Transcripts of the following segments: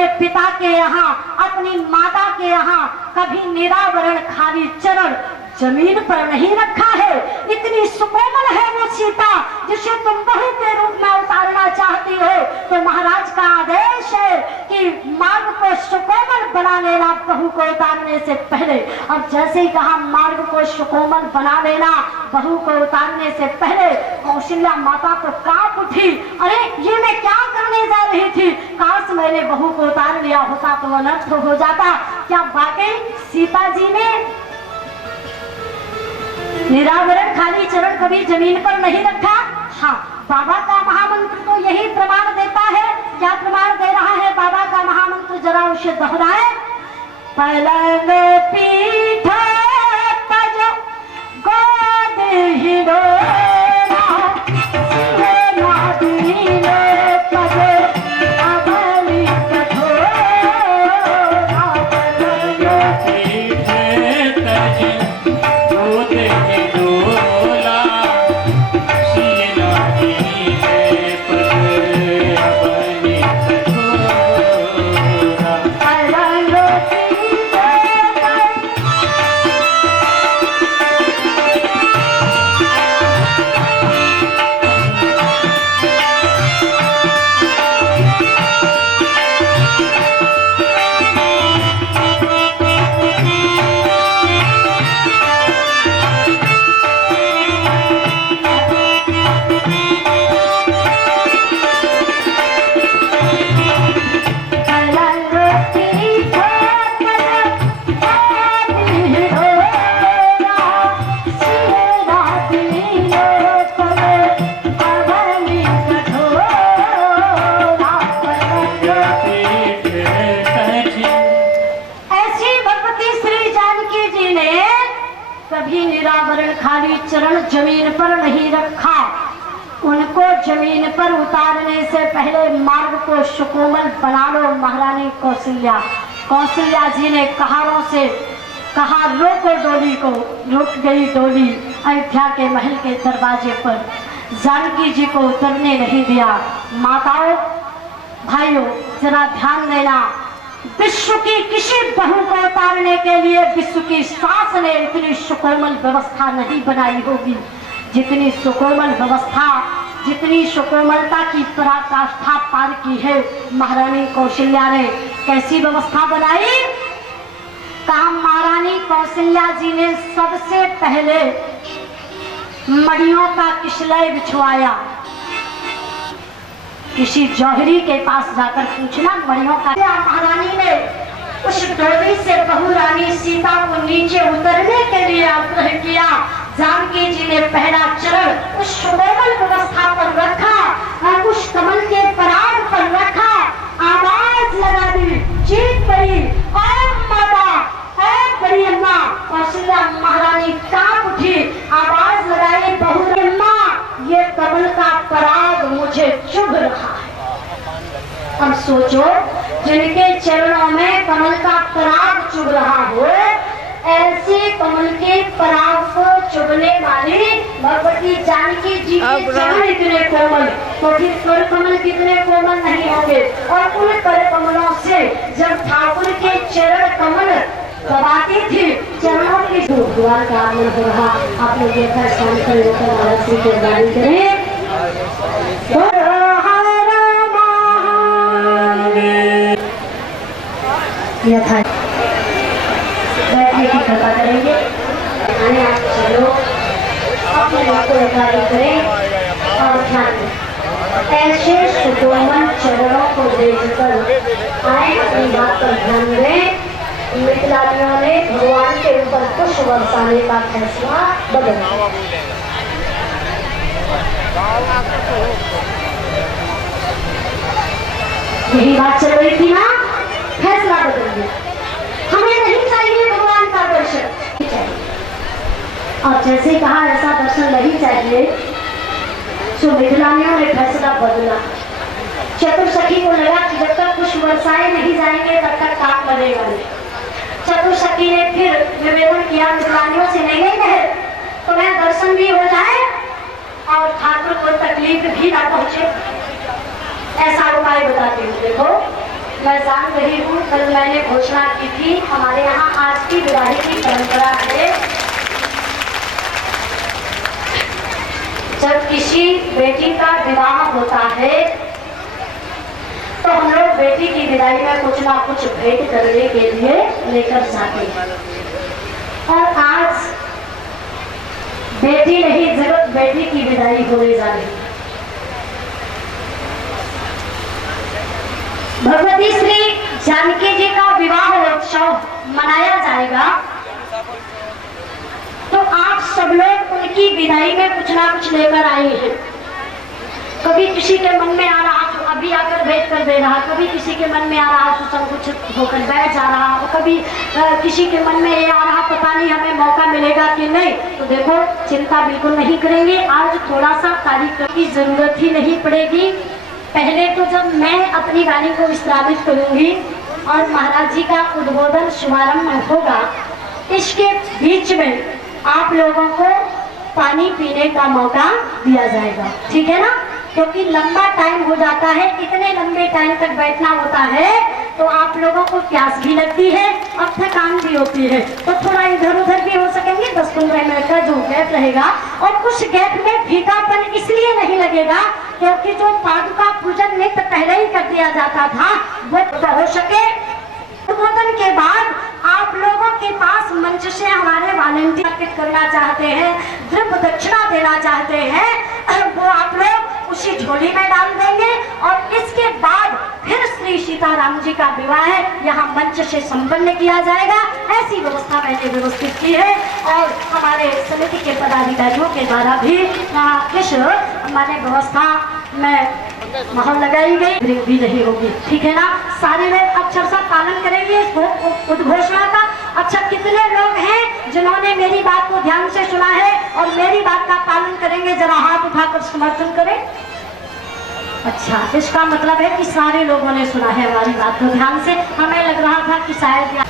अपने पिता के यहाँ, अपनी माता के यहाँ कभी निरावरण खाली चरण जमीन पर नहीं रखा है। इतनी सुकोमल है वो सीता जिसे तुम बहू के रूप में उतारना चाहती हो, तो महाराज का आदेश है कि मार्ग को सुकोमल बना लेना बहू को उतारने से पहले। अब जैसे ही कहा मार्ग को सुकोमल बना लेना बहू को उतारने से पहले, कौशल्या माता तो कांप उठी। अरे ये मैं क्या करने जा रही थी, काश मैंने बहू को उतार लिया होता तो अनर्थ हो जाता। क्या वाकई सीता जी ने निरावरण खाली चरण कभी जमीन पर नहीं रखा? हाँ, बाबा का महामंत्र तो यही प्रमाण देता है। क्या प्रमाण दे रहा है बाबा का महामंत्र, जरा उसे दोहराए। पलंग पीठ तज गोद ही डोला, चरण जमीन पर नहीं रखा। उनको जमीन पर उतारने से पहले मार्ग को सुकोमल बना लो महारानी कौशल्या। कौशल्या जी ने कहारों से कहा रोको डोली को। रुक गई डोली अयोध्या के महल के दरवाजे पर। जानकी जी को उतरने नहीं दिया। माताओं भाइयों जरा ध्यान देना, विश्व की किसी बहू को उतारने के लिए विश्व की सास ने इतनी सुकोमल व्यवस्था नहीं बनाई होगी जितनी सुकोमल व्यवस्था, जितनी सुकोमलता की पराकाष्ठा पार की है महारानी कौशल्या ने। कैसी व्यवस्था बनाई? कहा महारानी कौशल्या जी ने सबसे पहले मड़ियों का किशलय बिछवाया। किसी जौहरी के पास जाकर पूछना मड़ियों का। महारानी ने उस डोली से बहू रानी सीता को नीचे उतरने के लिए आग्रह किया। जानकी जी ने पहला चरण उस सुकोमल व्यवस्था पर रखा और उस कमल के पराग पर रखा। आवाज लगा दी, चीख पड़ी, ओम माता, ओम बड़ी अम्मा। कौशल्या महारानी कांप उठी, आवाज लगाई, बहू अम्मा ये कमल का पराग मुझे चुभ रहा है। अब सोचो जिनके चरणों में कमल का पराग चुभ रहा हो, ऐसे कमल के पराग को चुभने वाली भगवती जानकी जी के चरण इतने कोमल, तो फिर कर कमल कितने कोमल नहीं होंगे। और उन कर कमलों से जब ठाकुर के चरण कमल दबाती थी, चरणों की द्वार का आगमन हो रहा। आप लोग देखा स्नान कर लेकर महाराज श्री के गाड़ी करें। यथा बैठने की कृपा करेंगे। आप चलो अपने आप को एकाग्र करें और ध्यान दें। ऐसे सुकोमल चरणों को देखकर आए अपनी बात पर ध्यान दें। मिथिलानियों ने भगवान के ऊपर पुष्प बरसाने का फैसला बदल दिया। यही बात चल रही थी ना, फैसला बदल दिया। हमें नहीं चाहिए भगवान का दर्शन, और जैसे कहा ऐसा दर्शन नहीं चाहिए, तो मिथिलानियों ने फैसला बदला। चतुर्सखी को लगा कि जब तक पुष्प बरसाए नहीं जाएंगे तब तक काम बनेगा नहीं। चतुर्सखी ने फिर निवेदन किया मिथिलानियों से, नहीं है तो मैं दर्शन भी हो जाए और ठाकुर को तकलीफ भी ना पहुंचे। ऐसा उपाय बताती हूँ। देखो मैं जान रही हूँ, कल मैंने घोषणा की थी, हमारे यहाँ आज की विवाह की परंपरा है, जब किसी बेटी का विवाह होता है तो हम लोग बेटी की विदाई में कुछ ना कुछ भेंट करने के लिए लेकर जाते हैं। और आज बेटी नहीं, जगत बेटी की विदाई होने जा रही है। भगवती श्री जानकी जी का विवाह उत्सव मनाया जाएगा, तो आप सब लोग उनकी विदाई में कुछ ना कुछ लेकर आए हैं। कभी किसी के मन में आ रहा तो अभी आकर भेंट कर दे रहा, कभी किसी के मन में आ रहा तो संकुचित होकर बैठ जा रहा, और कभी किसी के मन में ये आ रहा पता नहीं हमें मौका मिलेगा कि नहीं। तो देखो, चिंता बिल्कुल नहीं करेंगे, आज थोड़ा सा कार्यक्रम की जरूरत ही नहीं पड़ेगी। पहले तो जब मैं अपनी वाणी को विस्तारित करूंगी और महाराज जी का उद्बोधन शुभारंभ होगा, इसके बीच में आप लोगों को पानी पीने का मौका दिया जाएगा, ठीक है ना? क्योंकि लंबा टाइम हो जाता है, इतने लंबे टाइम तक बैठना होता है तो आप लोगों को प्यास भी लगती है और थकान भी होती है, तो थोड़ा इधर उधर भी हो सकेंगे। 10-15 मिनट का जो गैप रहेगा, और कुछ गैप में फीकापन इसलिए नहीं लगेगा क्योंकि जो पादुका पूजन नित्य पहले ही कर दिया जाता था वो हो सके। उद्बोधन के बाद आप लोगों के पास मंच से हमारे वॉलंटियर अर्पित करना चाहते हैं, द्रव्य दक्षिणा देना चाहते हैं, वो आप लोग उसी झोली में डाल देंगे। और इसके बाद फिर श्री सीताराम जी का विवाह यहाँ मंच से संपन्न किया जाएगा। ऐसी व्यवस्था मैंने व्यवस्थित की है और हमारे समिति के पदाधिकारियों के द्वारा भी इस हमारे व्यवस्था में महल लगाई गई भी नहीं होगी, ठीक है ना? सारे लोग अक्षर सा पालन करेंगे इस उद्घोषणा का। अच्छा, कितने लोग हैं जिन्होंने मेरी बात को ध्यान से सुना है और मेरी बात का पालन करेंगे? जरा हाथ उठाकर समर्थन करें। अच्छा, इसका मतलब है कि सारे लोगों ने सुना है हमारी बात को ध्यान से। हमें लग रहा था कि शायद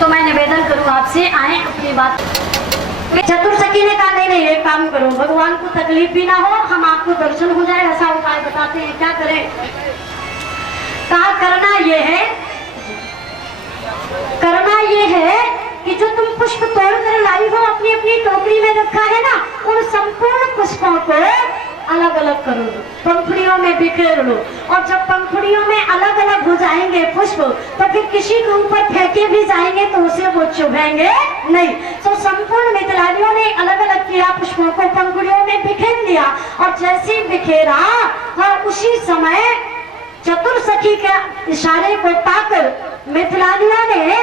तो मैं निवेदन करूँ आपसे, आए अपनी बात। चतुर्सखी ने कहा नहीं, एक काम करो, भगवान को तकलीफ भी ना हो, हम आपको दर्शन हो जाए, ऐसा उपाय बताते हैं, क्या करें? कहा करना ये है कि जो तुम पुष्प तोड़ कर लाई हो अपनी अपनी टोकरी में रखा है ना, उन संपूर्ण पुष्पों को अलग अलग करो, पंखुड़ियों में बिखेर लो। और जब पंखुड़ियों में अलग अलग हो जाएंगे पुष्प, तो फिर किसी के ऊपर फेंके भी जाएंगे तो उसे वो चुभेंगे नहीं। तो संपूर्ण मिथिलानियों ने अलग अलग किया, पुष्पों को पंखुड़ियों में बिखेर दिया। और जैसे बिखेरा और उसी समय चतुर्सखी के इशारे को पाकर मिथिलानियों ने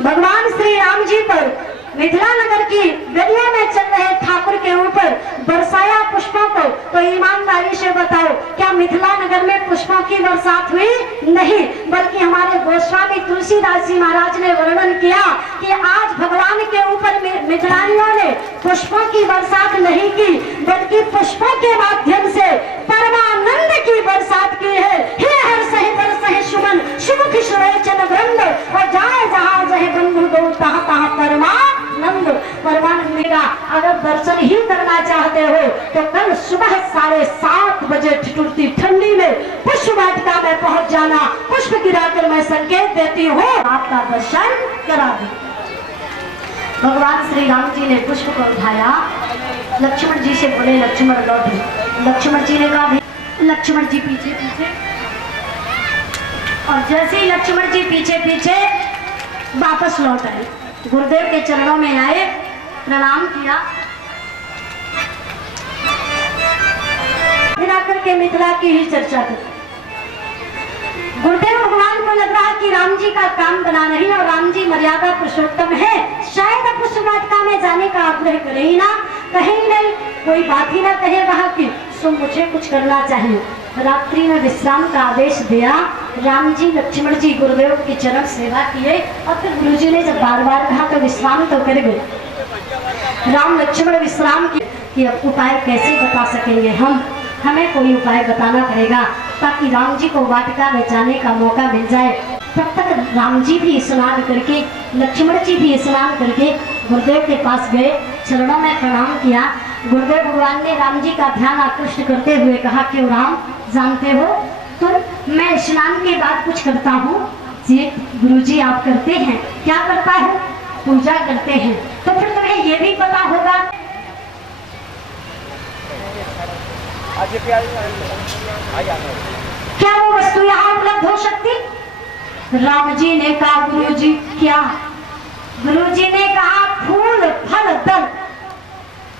भगवान श्री राम जी पर मिथिला नगर की गलियों में चल रहे ठाकुर के ऊपर बरसाया पुष्पों को। तो ईमानदारी से बताओ, क्या मिथिला नगर में पुष्पों की बरसात हुई? नहीं, बल्कि हमारे गोस्वामी तुलसीदास जी महाराज ने वर्णन किया कि आज भगवान के ऊपर मिथिलानियों ने पुष्पों की बरसात नहीं की, बल्कि पुष्पों के माध्यम से परमानंद की बरसात की है। हे हर सही पर सही सुमन सुमुख सुरेचन वृंद, और जाए जहाँ जहे बंधु दो तहाँ तहाँ परमानंद का। अगर दर्शन ही करना चाहते हो तो कल सुबह 7:30 बजे ठिठुरती ठंडी में पुष्प वाटिका में पहुंच जाना। पुष्प गिराकर मैं संकेत देती हूँ, आपका दर्शन करा दूं। भगवान श्री राम जी ने पुष्प को उठाया, लक्ष्मण जी से बोले लक्ष्मण लौटे। लक्ष्मण जी ने कहा लक्ष्मण जी पीछे पीछे, और जैसे ही लक्ष्मण जी पीछे पीछे वापस लौट आए, गुरुदेव के चरणों में आए, प्रणाम किया, फिर आकर के मिथिला की ही चर्चा की। गुरुदेव भगवान को लग रहा कि राम जी का काम बना नहीं और राम जी मर्यादा पुरुषोत्तम है, शायद अब पुष्प वाटिका में जाने का आग्रह करे ही ना, कहे ही नहीं, कोई बात ही ना कहे वहां की, तो मुझे कुछ करना चाहिए। रात्रि में विश्राम का आदेश दिया। राम जी लक्ष्मण जी गुरुदेव की चरण सेवा किए और फिर गुरु जी ने जब बार बार कहा तो विश्राम तो कर गए। राम लक्ष्मण विश्राम की अब उपाय कैसे बता सकेंगे हम, हमें कोई उपाय बताना पड़ेगा ताकि राम जी को वाटिका में जाने का मौका मिल जाए। तब तक राम जी भी स्नान करके, लक्ष्मण जी भी स्नान करके गुरुदेव के पास गए, चरणों में प्रणाम किया। गुरुदेव भगवान ने राम जी का ध्यान आकृष्ट करते हुए कहा, क्यों राम, जानते हो तुम मैं स्नान के बाद कुछ करता हूँ? जी गुरुजी आप करते हैं। क्या करता हूँ? पूजा करते हैं। तो फिर तुम्हें ये भी पता होगा क्या वो वस्तु यहाँ उपलब्ध हो सकती? राम जी ने कहा, गुरुजी क्या? गुरुजी ने कहा, फूल फल दल,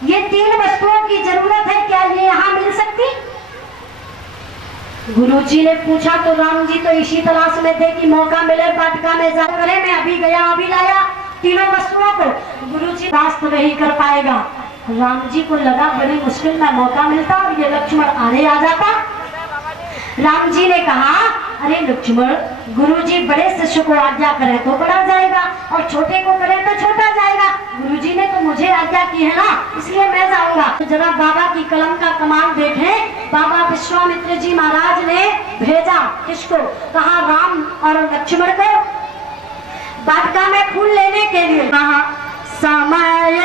ये 3 वस्तुओं की जरूरत है, क्या ये यहाँ मिल सकती? गुरुजी ने पूछा तो राम जी तो इसी तलाश में थे कि मौका मिले वाटिका में जा करे। मैं अभी गया अभी लाया 3 वस्तुओं को। गुरुजी वास्तव नहीं कर पाएगा। राम जी को लगा बड़ी मुश्किल में मौका मिलता और ये लक्ष्मण आगे आ जाता। राम जी ने कहा, अरे लक्ष्मण, गुरुजी बड़े शिष्य को आज्ञा करे तो बड़ा जाएगा और छोटे को करे तो छोटा जाएगा। गुरुजी ने तो मुझे आज्ञा की है ना, इसलिए मैं जाऊंगा। तो जरा बाबा की कलम का कमाल देखें। बाबा विश्वामित्र जी महाराज ने भेजा किसको? कहा राम और लक्ष्मण को वाटिका में फूल लेने के लिए। कहा समय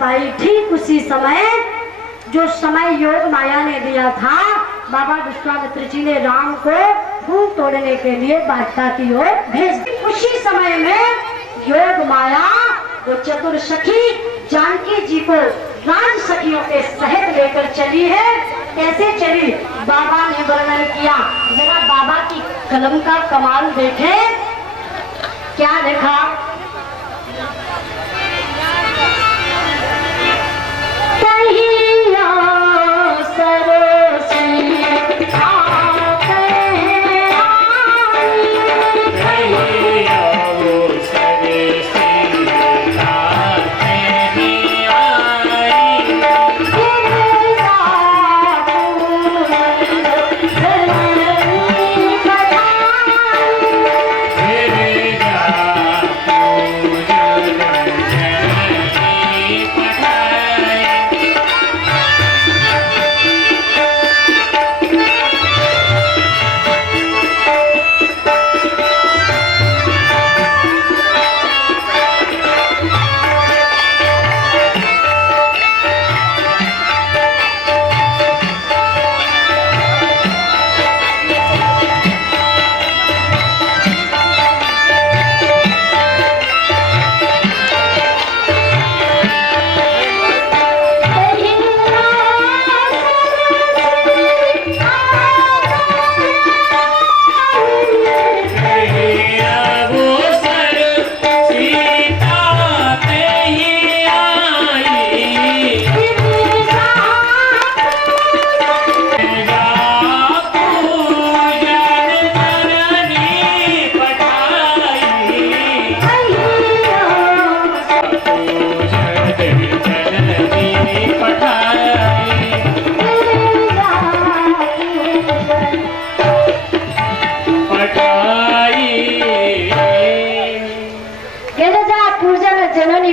पाई। ठीक उसी समय जो समय योग माया ने दिया था, बाबा विश्वामित्र जी ने राम को फूल तोड़ने के लिए वाटिका की ओर भेज दिया। उसी समय में योग माया वो चतुर सखी जानकी जी को राज सखियों के सहित लेकर चली है। कैसे चली बाबा ने वर्णन किया। जरा बाबा की कलम का कमाल देखें, क्या लिखा?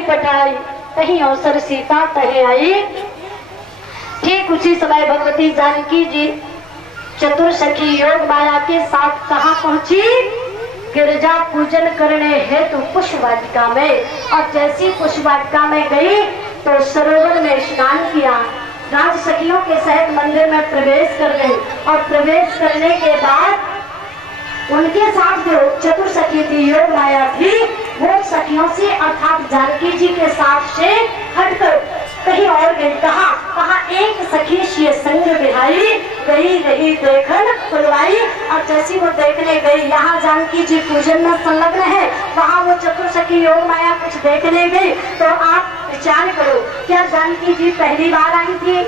पठाई कहीं अवसर सीता तहे आई। ठीक उसी समय भगवती जानकी जी चतुर सखी योग माया के साथ कहाँ पहुंची? गिरजा पूजन करने हेतु पुष्प वाटिका में। और जैसी पुष्प वाटिका में गई तो सरोवर में स्नान किया, राज सखियों के सहित मंदिर में प्रवेश कर गई और प्रवेश करने के बाद उनके साथ जो चतुर सखी थी, योग माया थी, वो सखियों से अर्थात जानकी जी के साथ से हटकर कहीं और गई। कहा एक सखी शिव संग बिहाई, गई रही देखन खुलवाई। और जैसी वो देखने गई, यहाँ जानकी जी पूजन में संलग्न है, वहाँ वो चतुर सखी योग माया कुछ देखने गई। तो आप विचार करो, क्या जानकी जी पहली बार आई थी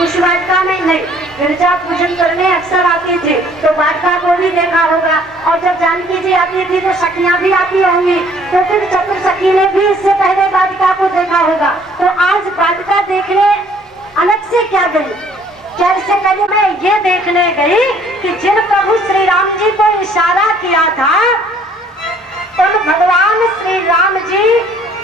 उस वाटिका में? नहीं, गिरजा पूजन करने अक्सर आती थी, तो वाटिका को भी देखा होगा। और जब जानकी जी आती थी तो सखियां भी आती होंगी, तो फिर चतुर सखी ने भी इससे पहले वाटिका को देखा होगा। तो आज वाटिका देखने अलग से क्या गई? क्या इससे पहले मैं ये देखने गई कि जिन प्रभु श्री राम जी को इशारा किया था, उन भगवान श्री राम जी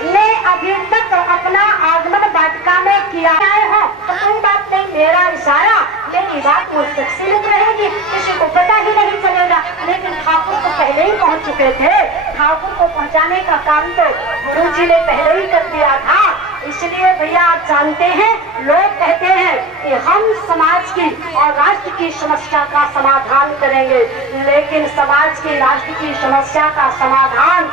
ने अभी तक अपना आगमन वाटिका में किया है। तो कोई बात नहीं, मेरा इशारा, मेरी बात मुझ तक सीमित रहेगी, किसी को पता ही नहीं चलेगा। लेकिन ठाकुर तो पहले ही पहुंच चुके थे, ठाकुर को पहुंचाने का काम तो गुरु जी ने पहले ही कर दिया था। इसलिए भैया आप जानते हैं, लोग कहते हैं कि हम समाज की और राष्ट्र की समस्या का समाधान करेंगे, लेकिन समाज की, राष्ट्र की समस्या का समाधान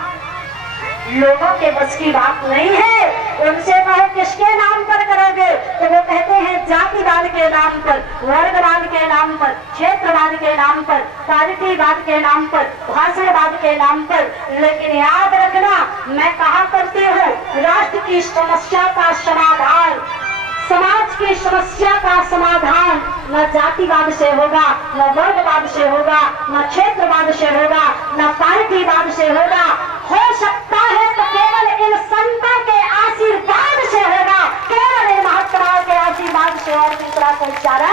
लोगों के बस की बात नहीं है। उनसे कहो किसके नाम पर करोगे, तो वो कहते हैं जातिवाद के नाम पर, वर्गवाद के नाम पर, क्षेत्रवाद के नाम पर, पार्टीवाद के नाम पर, भाषणवाद के नाम पर। लेकिन याद रखना, मैं कहा करती हूँ, राष्ट्र की समस्या का समाधान, समाज की समस्या का समाधान न जातिवाद से होगा, न वर्गवाद से होगा, न क्षेत्रवाद से होगा, न पार्टीवाद से होगा। हो सकता है तो केवल इन संतों के आशीर्वाद से होगा, केवल इन महात्माओं के आशीर्वाद से। और दूसरा संचारा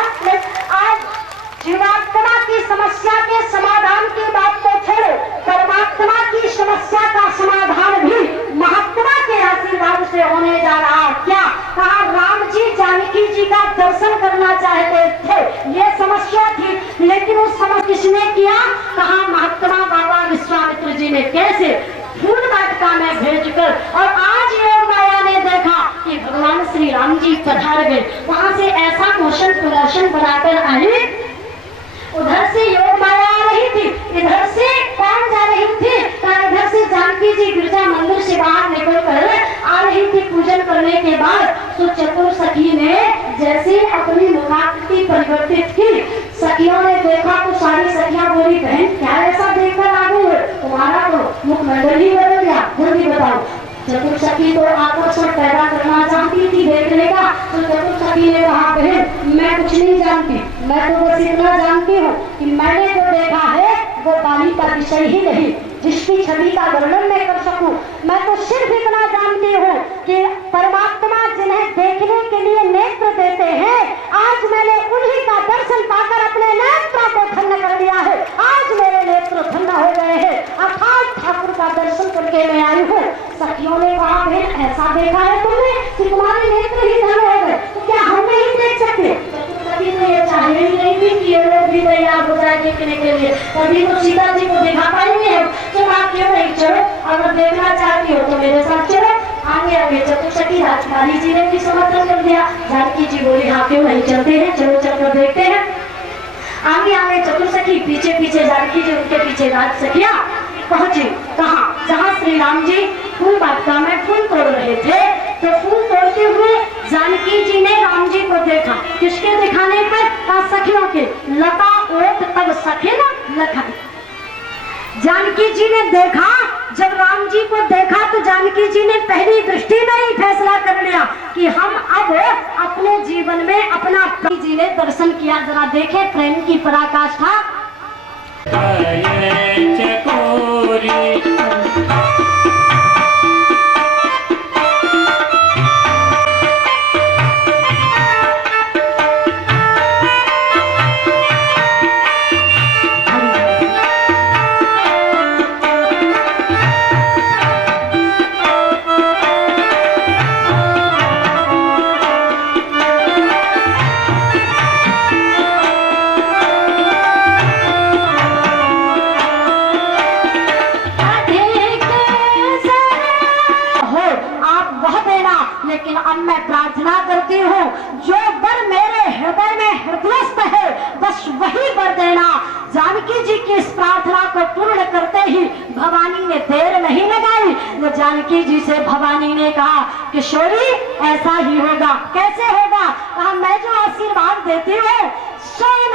आज जीवात्मा की समस्या के समाधान की बात को छोड़ो, परमात्मा की समस्या का समाधान भी महात्मा के आशीर्वाद से होने जा रहा है। क्या कहा? राम जी जानकी जी का दर्शन करना चाहते थे, ये समस्या थी, लेकिन उस समस्या किसने किया? कहा महात्मा बाबा विश्वामित्र जी ने। कैसे? फूल वाटिका में भेजकर। और आज योग माया ने देखा कि भगवान श्री राम जी पधार गए, वहां से ऐसा मोशन प्रदर्शन बनाकर आई। उधर से योग माया आ रही थी, इधर से कौन जा रही थी? इधर से जानकी जी गिरजा मंदिर से बाहर निकल कर आ रही थी पूजन करने के बाद। तो चतुर सखी ने जैसे अपनी मुखाकृति परिवर्तित की, सखियों ने देखा तो सारी सखियां बोली, बहन क्या ऐसा देखकर आ गई हो, तुम्हारा तो मुखमंडल ही बदल गया, जल्दी बताओ। चतुर सखी तो आकर्षण पैदा करना चाहती थी देखने का। तो चतुर सखी ने कहा, बहन मैं कुछ नहीं जानती, मैं तो बस इतना जानती हूँ कि मैंने जो देखा है वो बाली का विषय ही नहीं, जिसकी छवि का वर्णन मैं कर सकूं। मैं तो सिर्फ इतना जानती हूँ कि परमात्मा जिन्हें देखने के लिए नेत्र देते हैं, आज मैंने उन्हीं का दर्शन पाकर अपने नेत्रों को धन्य कर लिया है। आज मेरे नेत्र धन्य हो गए हैं, अर्थात ठाकुर का दर्शन करके मैं आई हूँ। सखियों ने कहा, बहन ऐसा देखा है तुमने कि तुम्हारे नेत्र ही धन्य हो गए, तो क्या हम नहीं देख सकते? कभी तो ये चाहिए ही नहीं थी कि ये लोग भी तैयार हो जाए देखने के लिए, तभी तो सीता जी को दिखा पाएंगे। तो आप क्यों नहीं चलो, अगर देखना चाहती हो तो मेरे साथ चलो। आगे आगे चतुर सखी राजकुमारी जी ने भी समर्थन कर दिया। जानकी जी बोली, हाँ क्यों नहीं, चलते हैं, चलो चलकर देखते हैं। आगे आगे चतुर सखी, पीछे पीछे जानकी जी, उनके पीछे राज सखिया पहुंची। कहाँ? जहाँ श्री राम जी फूल वाटिका में फूल तोड़ रहे थे। तो फूल तोड़ते हुए जानकी जी ने राम जी को देखा। किसके दिखाने पर? सखियों के। लता ओट तब सखी न लखन। जानकी जी ने देखा, जब राम जी को देखा तो जानकी जी ने पहली दृष्टि में ही फैसला कर लिया कि हम अब अपने जीवन में अपना जी ने दर्शन किया। जरा देखे प्रेम की पराकाष्ठा। हृदयस्थ है, बस वही वर देना। जानकी जी की इस प्रार्थना को पूर्ण करते ही भवानी ने देर नहीं लगाई। जब जानकी जी से भवानी ने कहा किशोरी ऐसा ही होगा। कैसे होगा? कहा मैं जो आशीर्वाद देती हूँ स्वयं